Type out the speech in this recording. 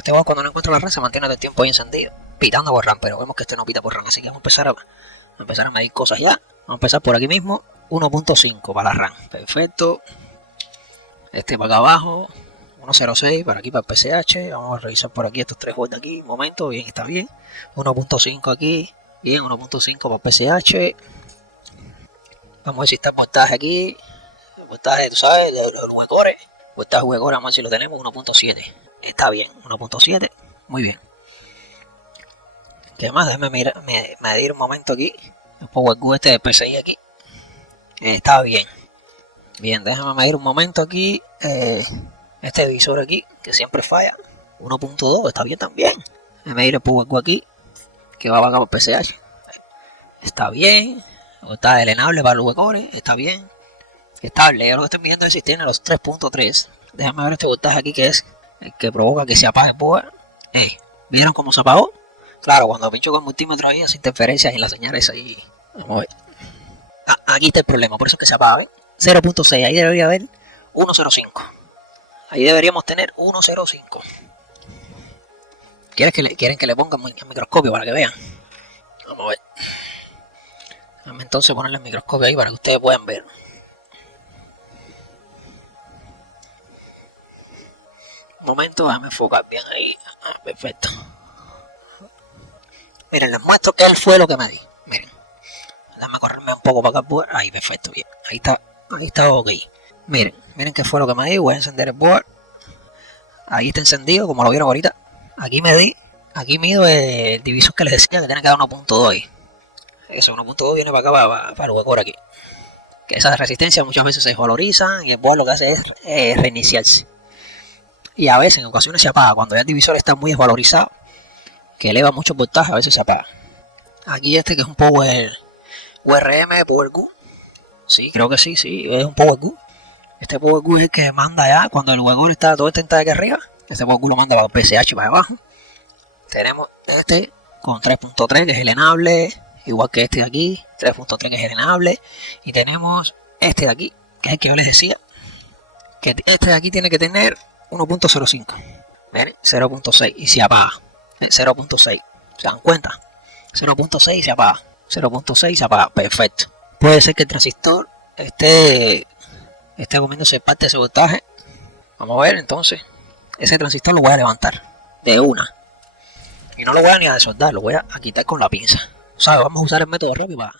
Este juego cuando no encuentra la RAM se mantiene todo el tiempo ahí encendido, pitando por RAM, pero vemos que este no pita por RAM, así que vamos a empezar a medir cosas ya. Vamos a empezar por aquí mismo, 1.5 para la RAM, perfecto. Este para acá abajo, 1.06 para aquí para el PCH. Vamos a revisar por aquí estos tres juegos de aquí, un momento, bien, está bien. 1.5 aquí, bien, 1.5 para el PCH. Vamos a ver si está el voltaje aquí, el voltaje, tú sabes, de los jugadores. El voltaje jugador, vamos a ver si lo tenemos, 1.7. Está bien, 1.7, muy bien. ¿Qué más? Déjame medir un momento aquí. El Power Q este de PCI aquí. Está bien. Bien, déjame medir un momento aquí. Este visor aquí, que siempre falla. 1.2, está bien también. Déjame medir el Power Q aquí, que va a pagar por PCH. Está bien. Está enable para los huecores, está bien. Estable, yo lo que estoy midiendo es si tiene los 3.3. Déjame ver este voltaje aquí que es el que provoca que se apague el board. ¿Vieron cómo se apagó? Claro, cuando pincho con el multímetro ahí hace interferencias en las señales ahí. Vamos a ver. Aquí está el problema, por eso es que se apaga, ¿eh? 0.6, ahí debería haber 1.05. Ahí deberíamos tener 1.05. ¿Quieren que le ponga el microscopio para que vean? Vamos a ver. Déjame entonces ponerle el microscopio ahí para que ustedes puedan ver. Un momento, déjame enfocar bien ahí. Perfecto. Miren, les muestro qué fue lo que me di. Miren. Déjame correrme un poco para acá. Ahí, perfecto, bien. Ahí está ok. Miren qué fue lo que me di. Voy a encender el board. Ahí está encendido, como lo vieron ahorita. Aquí mido el divisor que les decía que tiene que dar 1.2. Ese 1.2 viene para acá, para el hueco aquí. Que esa resistencia muchas veces se desvaloriza y el board lo que hace es reiniciarse. Y a veces, en ocasiones, se apaga. Cuando ya el divisor está muy desvalorizado, que eleva mucho voltaje, a veces se apaga. Aquí este que es un Power URM, Power Q. Sí, creo que sí, es un Power Q. Este Power Q es el que manda ya, cuando el hueco está todo este de aquí arriba, este Power Q lo manda para el PCH para abajo. Tenemos este con 3.3 que es el enable, igual que este de aquí, 3.3 que es el enable. Y tenemos este de aquí, que es el que yo les decía, que este de aquí tiene que tener 1.05. Miren, 0.6 y se apaga. 0.6, ¿se dan cuenta? 0.6 y se apaga. 0.6 y se apaga, perfecto. Puede ser que el transistor esté comiéndose parte de ese voltaje. Vamos a ver entonces. Ese transistor lo voy a levantar de una. Y no lo voy a ni a desoldar, lo voy a quitar con la pinza. O sea, vamos a usar el método rápido para